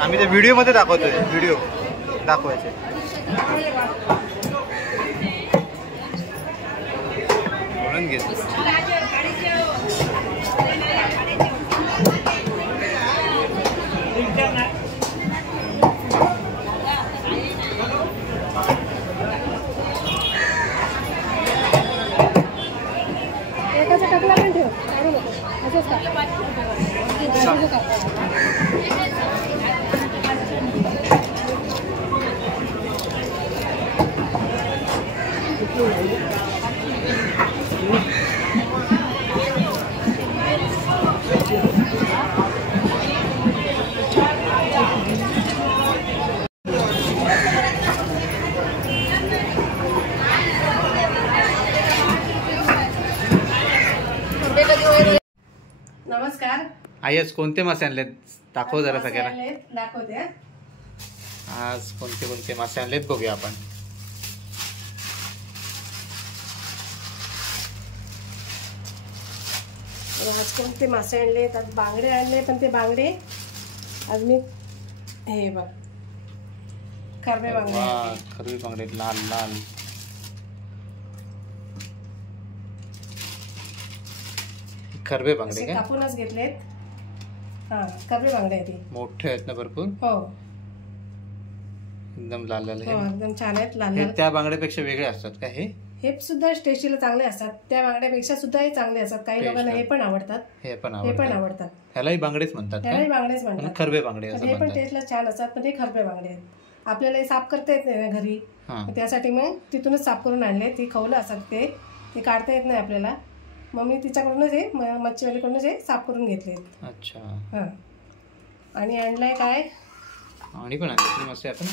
आम्ही ते व्हिडिओ मध्ये दाखवतोय, व्हिडिओ दाखवायचे. म्हणून घेतो. नमस्कार. आज कोणते मासे आणलेत दाखव जरा सगळ्यांना. दाखवते. आज कोणते कोणते मासे आणलेत बघूया आपण. आज कोणते मासे आणले, आज बांगडे आणले. पण ते बांगडे आज मी हे बघ खरबे बांगडे. खरबे बांगडे लाल लाल. खरबे बांगडे कापूनच घेतलेत. हा खरबे बांगडे आहेत. मोठे आहेत ना भरपूर. हो एकदम लाल लाल. हो एकदम छान आहेत. लाल लाल. त्या बांगड्यापेक्षा वेगळे असतात का हे? हे सुद्धा टेस्टीला चांगले असतात. त्या बांगड्यापेक्षा सुद्धा हे चांगले असतात. काही लोकांना हे पण आवडतात. हे पण आवडतात. ह्यालाही बांगडेच म्हणतात. ह्यालाही बांगडेच म्हणतात. खरबे बांगडे असं हे पण टेस्टला छान असतात. पण हे खरबे बांगडे आहेत. आपल्याला हे साफ करता येत नाही घरी. त्यासाठी मग तिथूनच साफ करून आणले. ती खवलं असतात ते काढता येत नाही आपल्याला. मग मी तिच्याकडूनच हे मच्छीवालीकडूनच हे साफ करून घेतले. अच्छा. हां आणि आणलंय काय आणि पण आणले मस्त आपण.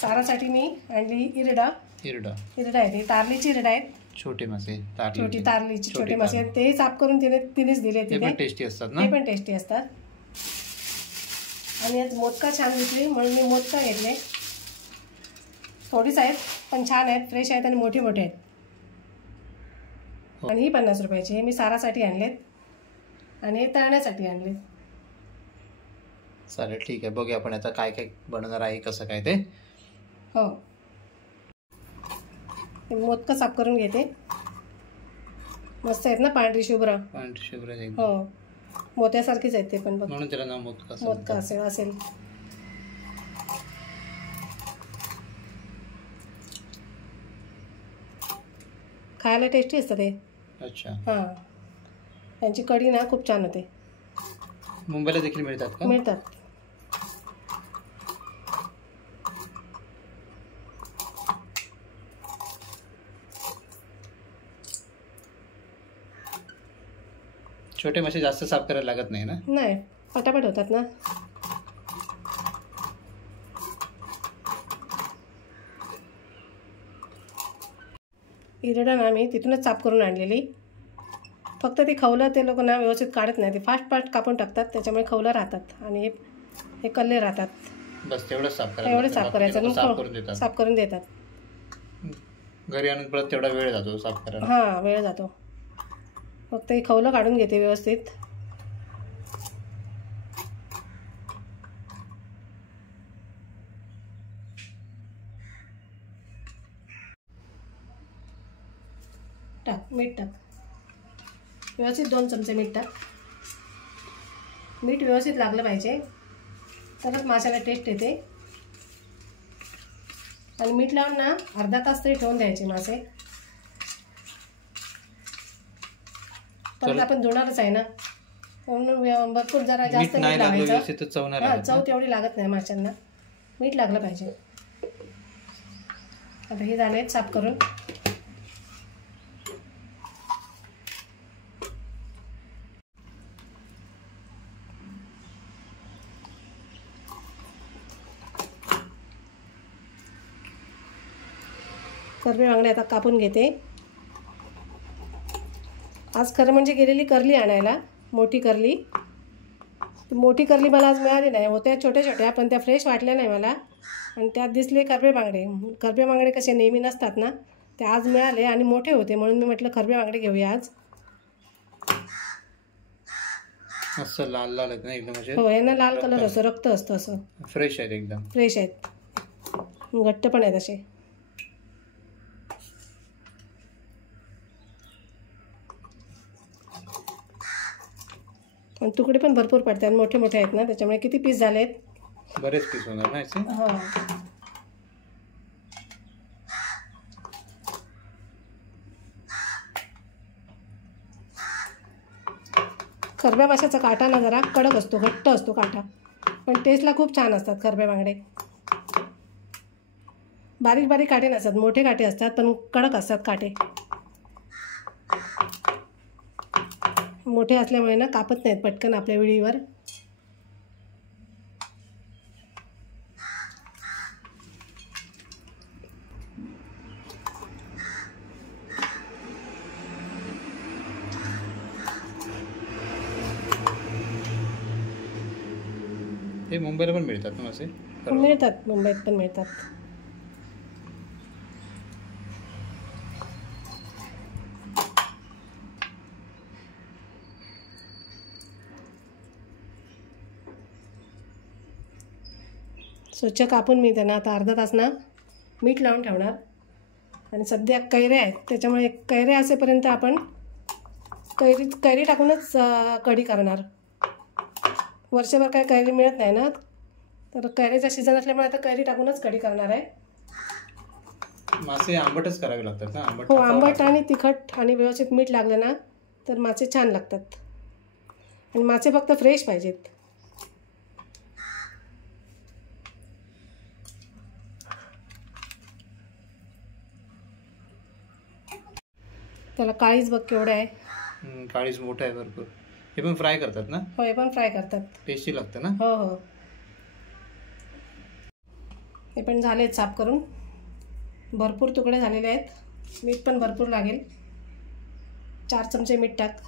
सारासाठी मी आणली इरडा आहे. तारलीची इरडा आहेत. छोटे मासे. तारलीची छोटे मासे ते साफ करून तिनेच दिले. ते पण टेस्टी असतात ना. ते पण टेस्टी असतात. आणि आज मोदका छान दिसली म्हणून मी मोदका घेतले. थोडीच आहेत पण छान आहेत. फ्रेश आहेत आणि मोठे मोठे आहेत. आणि ही 50 रुपयाची. हे मी सारासाठी आणलेत आणि हे तळण्यासाठी आणलेत. चालेल ठीक आहे. बघूया आपण आता काय काय बनवणार आहे, कसं काय ते. हो मोदका साफ करून घेते. मस्त आहेत ना. पांढरी शुभ्र. हो मोत्यासारखीच आहेत ते पण. म्हणून त्याला नाव मोदका असेल. खायला टेस्टी असतं ते. अच्छा. हां त्यांची कढी ना खूप छान होते. मुंबईला देखील मिळतात का? मिळतात. छोटे मासे जास्त साफ करायला लागत नाही ना? नाही पटापट होतात ना. इरडा ना मी तिथूनच साफ करून आणलेली. फक्त ते खवलं ते लोक ना व्यवस्थित काढत नाही. ते फास्ट कापून टाकतात. त्याच्यामुळे खवलं राहतात आणि हे कल्ले राहतात. बस तेवढंच साफ करायचं. साफ करून देतात. घरी आणून परत तेवढा वेळ जातो साफ करायला. हां वेळ जातो. फक्त हे खवलं काढून घेते व्यवस्थित. मीठ टाक व्यवस्थित. 2 चमचे मीठ टाक. मीठ व्यवस्थित लागलं पाहिजे तरच माशाला टेस्ट येते. आणि मीठ लावून ना अर्धा तास तरी ठेवून द्यायचे मासे. परत आपण धुणारच आहे ना म्हणून भरपूर जरा जास्त मीठ लावायचं. चव तेवढी लागत नाही माशांना. मीठ लागलं पाहिजे. आता हे झाले साफ करून. खरबे बांगडे आता कापून घेते. आज खरं म्हणजे गेलेली करली आणायला. मोठी करली मोठी करली मला आज मिळाली नाही, होत्या छोट्या छोट्या पण त्या फ्रेश वाटल्या नाही मला. आणि त्यात दिसले करबे बांगडे. करबे बांगडे कसे नेहमी नसतात ना, ते आज मिळाले आणि मोठे होते म्हणून मी म्हटलं करबे बांगडे घेऊया आज. असं लाल लाल आहेत ना एकदम असे. हो, यांना लाल कलर असतो, रक्त असतं असं. फ्रेश आहेत एकदम, फ्रेश आहेत, घट्ट पण आहेत असे. आणि तुकडे पण भरपूर पडतात, मोठे मोठे आहेत ना त्याच्यामुळे. किती पीस झालेत? बरेच पीस होणार ना याचे. हो, करब्या माशाचा काटा ना जरा कडक असतो, घट्ट असतो काटा, पण टेस्टला खूप छान असतात करबे बांगडे. बारीक बारीक काटे नसतात, मोठे काटे असतात पण कडक असतात काटे. मोठे असल्यामुळे ना कापत नाहीत पटकन आपल्या विळीवर. हे मुंबईला पण मिळतात ना असे? मिळतात, मुंबईत पण मिळतात. स्वच्छ कापून मी त्यांना आता अर्धा तास ना मीठ लावून ठेवणार. आणि सध्या कैऱ्या आहेत त्याच्यामुळे कैऱ्या असेपर्यंत आपण कैरी टाकूनच कढी करणार. वर्षभर काय कैरी मिळत नाही ना, तर कैरीचा सीझन असल्यामुळे आता कैरी टाकूनच कढी करणार आहे. मासे आंबटच करावे लागतात ना? आंबट. हो, आंबट आणि तिखट आणि व्यवस्थित मीठ लागलं ना तर मासे छान लागतात. आणि मासे फक्त फ्रेश पाहिजेत. त्याला काळीच बघ केवढं आहे. काळीच मोठं आहे भरपूर. हे पण फ्राय करतात ना? हो, हे पण फ्राय करतात. टेस्टी लागतं ना? हो हो, हे पण झालेत साफ करून. भरपूर तुकडे झालेले आहेत. मीठ पण भरपूर लागेल. 4 चमचे मीठ टाक.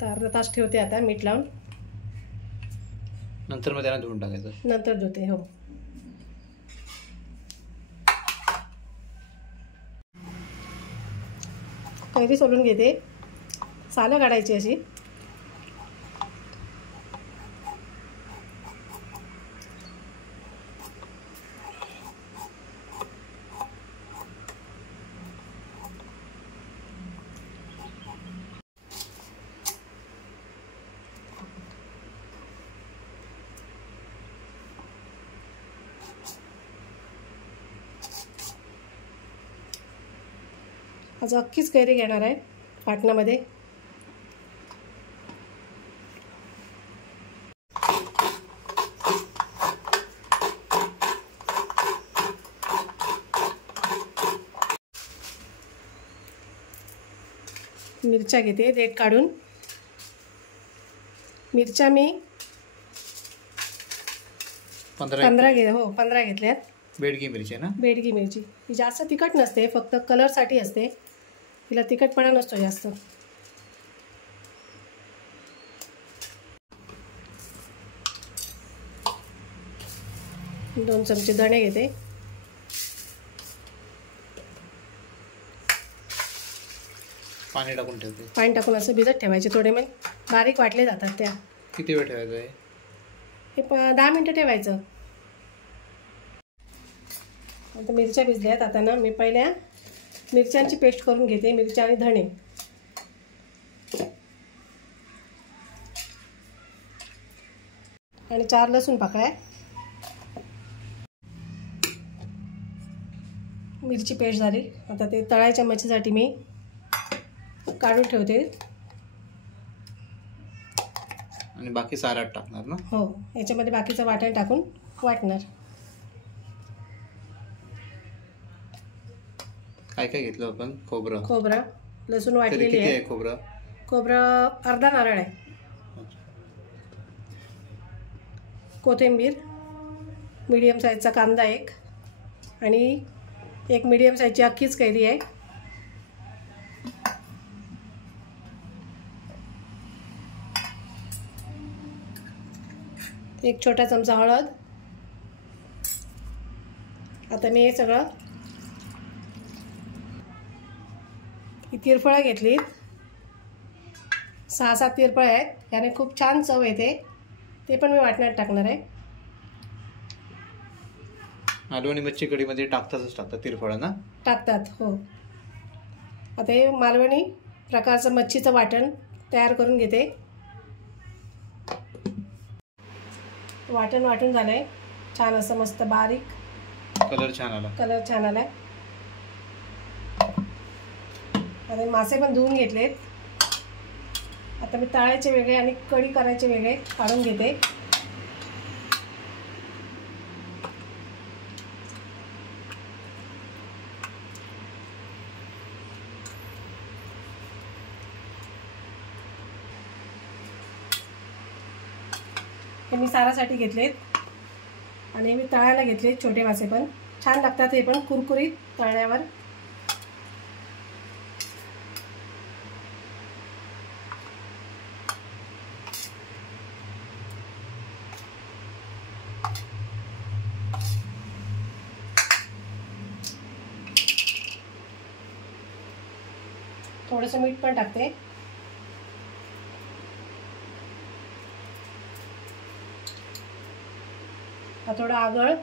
तर अर्धा तास ठेवते आता मीठ लावून. नंतर मग त्यांना धुवून टाकायचं. नंतर धुते. हो, कैरी सोलून घेते. सालं काढायची अशी. आज अख्खीच कैरी घेणार आहे वाटणामध्ये. मिरच्या घेते देठ काढून. मिरच्या मी 15 घेतल्यात. बेडगी मिरची ना? बेडगी मिरची. ही जास्त तिखट नसते, फक्त कलरसाठी असते. तिला तिखटपणा नसतो जास्त. दोन चमचे धणे घेते. पाणी टाकून ठेवते. पाणी टाकून असं भिजत ठेवायचे थोडे, मग बारीक वाटले जातात त्या. किती वेळ ठेवायचं आहे? हे 10 मिनटं ठेवायचं. आता मिरच्या भिजल्यात. आता ना मी पहिल्या मिरच्यांची पेस्ट करून घेते. मिरच्या आणि धणे. आणि 4 लसूण पाकळ्या. मिरची पेस्ट झाली. आता ते तळायच्या मच्छीसाठी मी काढून ठेवते. आणि बाकी सारात टाकणार ना? हो, याच्यामध्ये बाकीचं वाटण टाकून वाटणार. काय काय घेतलं आपण? खोबरं, लसूण वाटलेली आहे. खोबरं अर्धा नारळ आहे. कोथिंबीर, मीडियम साईजचा कांदा एक, आणि एक मीडियम साईजची अख्खीच कैरी आहे. एक छोटा चमचा हळद. आता मी हे सगळं तिरफळं घेतली. 6-7 तिरफळं आहेत. याने खूप छान चव येते. ते पण मी वाटण्यात टाकणार आहे. मालवणी मच्छी कढीमध्ये टाकतात तिरफळं ना? टाकतात, हो. आता हे मालवणी प्रकारचं मच्छीचं वाटण तयार करून घेते. वाटण वाटून झालंय छान असं मस्त बारीक. कलर छान आला. आता मासे पण धुवून घेतलेत. आता मी तळायचे वेगळे आणि कढी करायचे वेगळे काढून घेते. हे मी सारासाठी घेतलेत आणि मी तळायला घेतले. छोटे मासे पण छान लागतात, हे पण कुरकुरीत तळल्यावर. थोडंसं मीठ पण टाकते. हा थोडा आगळ,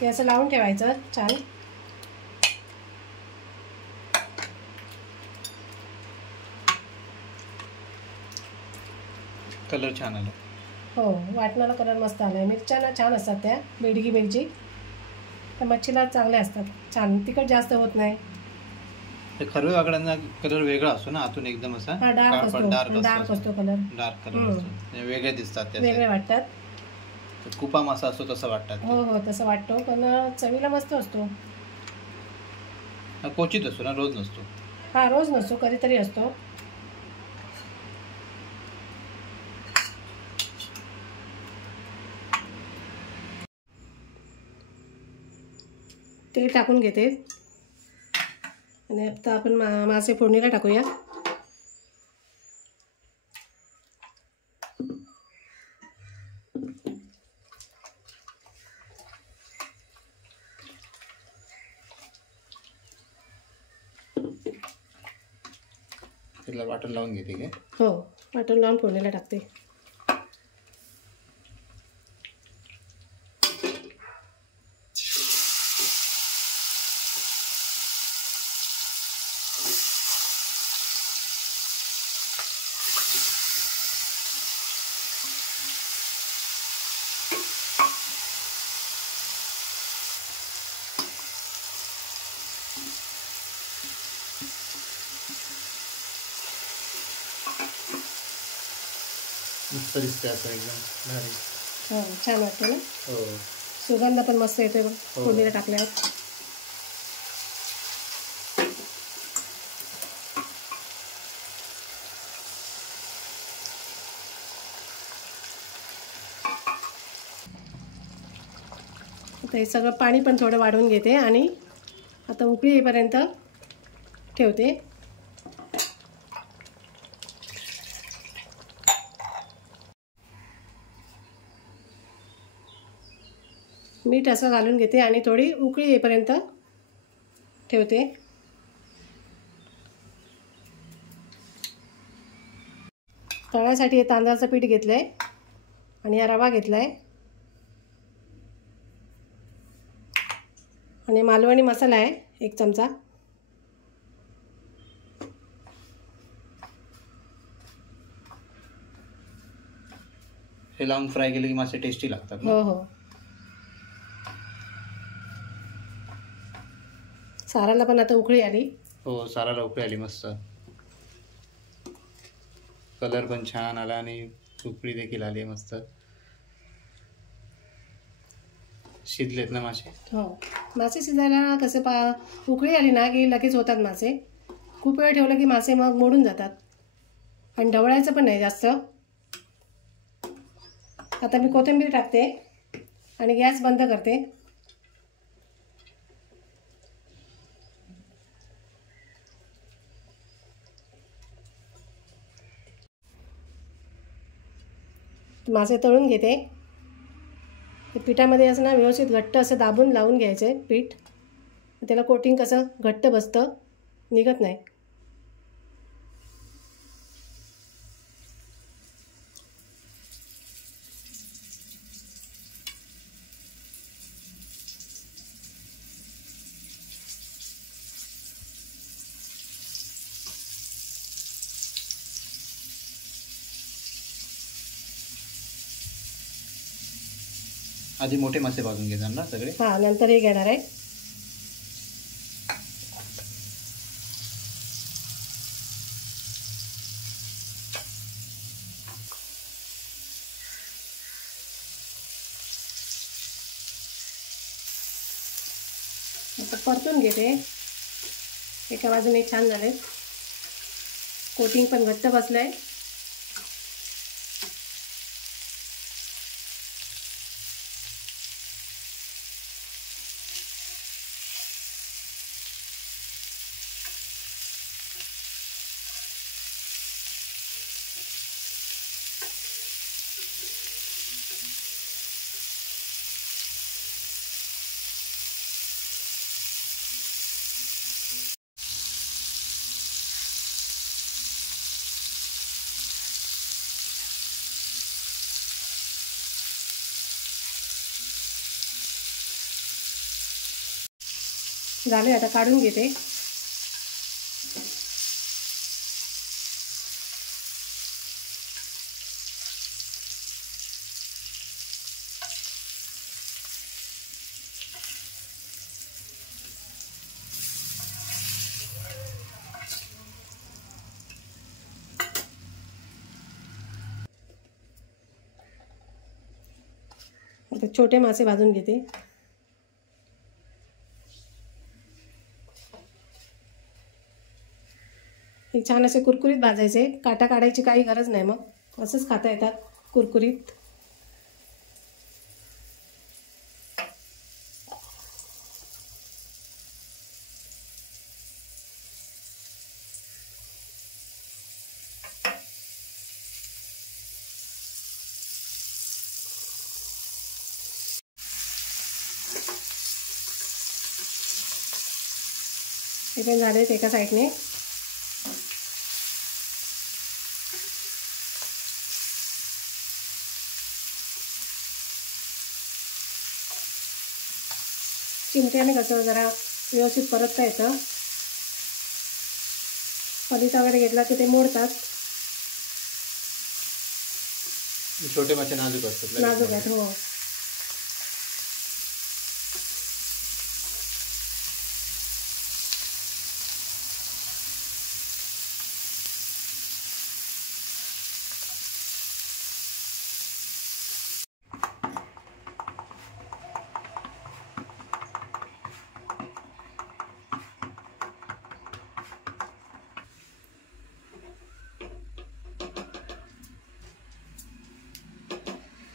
हे असं लावून ठेवायचं छान. कलर छान आला. हो, वाटणाला कलर मस्त आला आहे. मिरच्या ना छान असतात त्या, बेडगी मिरची. त्या मच्छीला चांगल्या असतात, छान तिखट जास्त होत नाही. खरवे वाकड्यांना कलर वेगळा असतो ना, आतून एकदम असा डार्क असतो कलर. डार्क कलर असतो, वेगळे दिसतात, वेगळे वाटतात. कुपा मासा असतो तसं वाटतात. हो, तसं वाटतो, पण चवीला मस्त असतो. क्वचित असतो ना, रोज नसतो. हा, रोज नसतो, कधीतरी असतो. तेल टाकून घेते आणि आता आपण मासे फोडणीला टाकूया. वाटण लावून घेते काय? हो, वाटण लावून फोडणीला टाकते. मस्त दिसते असं एकदम भारी. हो, छान वाटतं ना. हो, सुगंध पण मस्त येतोय बघ फोडणीला टाकल्यावर. आता हे सगळं पाणी पण थोडं वाढवून घेते आणि आता उकळी येईपर्यंत ठेवते. मीठ असं घालून घेते आणि थोडी उकळी येईपर्यंत ठेवते. तळण्यासाठी हे तांदळाचं पीठ घेतलं आहे आणि हा रवा घेतला आहे आणि मालवणी मसाला आहे 1 चमचा. हे लावून फ्राय केले की मासे टेस्टी लागतात ना? हो हो. साराला पण आता उकळी आली. हो, साराला उकळी आली मस्त. कलर पण छान आला आणि उकळी देखील आली मस्त. शिजलेत ना मासे? हो. मासे शिजायला कसे उकळी आली ना की लगेच होतात मासे. खूप वेळ ठेवलं की मासे मग मोडून जातात आणि ढवळायचं पण नाही जास्त. आता मी कोथिंबीर टाकते आणि गॅस बंद करते. मासे तळून घेते. पिठामध्ये असं ना व्यवस्थित घट्ट असं दाबून लावून घ्यायचं आहे पीठ. त्याला कोटिंग कसं घट्ट बसतं, निघत नाही. आधी मोठे मासे भाजून घेणार ना सगळे? हां, नंतर हे घेणार आहे. आता परतून घेते. एका बाजूने छान झाले, कोटिंग पण घट्ट बसलंय. झाले, आता काढून घेते. आता छोटे मासे भाजून घेते. हे छान असे कुरकुरीत भाजायचे, काटा काढायची काही गरज नाही, मग असंच खाता येतात कुरकुरीत. हे पण झालेत एका साईडने. चिमट्याने कसं जरा व्यवस्थित परतता येतं. पलिता वगैरे घेतला की ते मोडतात. छोटे मासे नाजूक असतात, नाजूक आहेत. हो.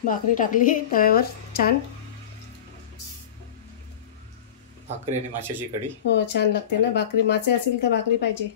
भाकरी टाकली तव्यावर छान. भाकरी आणि माशाची कढी. हो, छान लागते ना. भाकरी, मासे असेल तर भाकरी पाहिजे.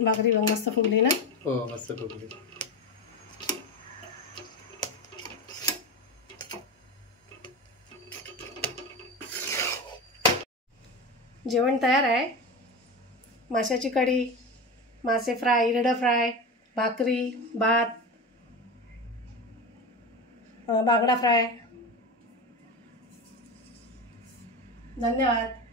भाकरी बघ मस्त फुगली ना. हो, मस्त फुगली. जेवण तयार आहे. माशाची कढी, मासे फ्राय, इरडं फ्राय, भाकरी, भात, बांगडा फ्राय. धन्यवाद.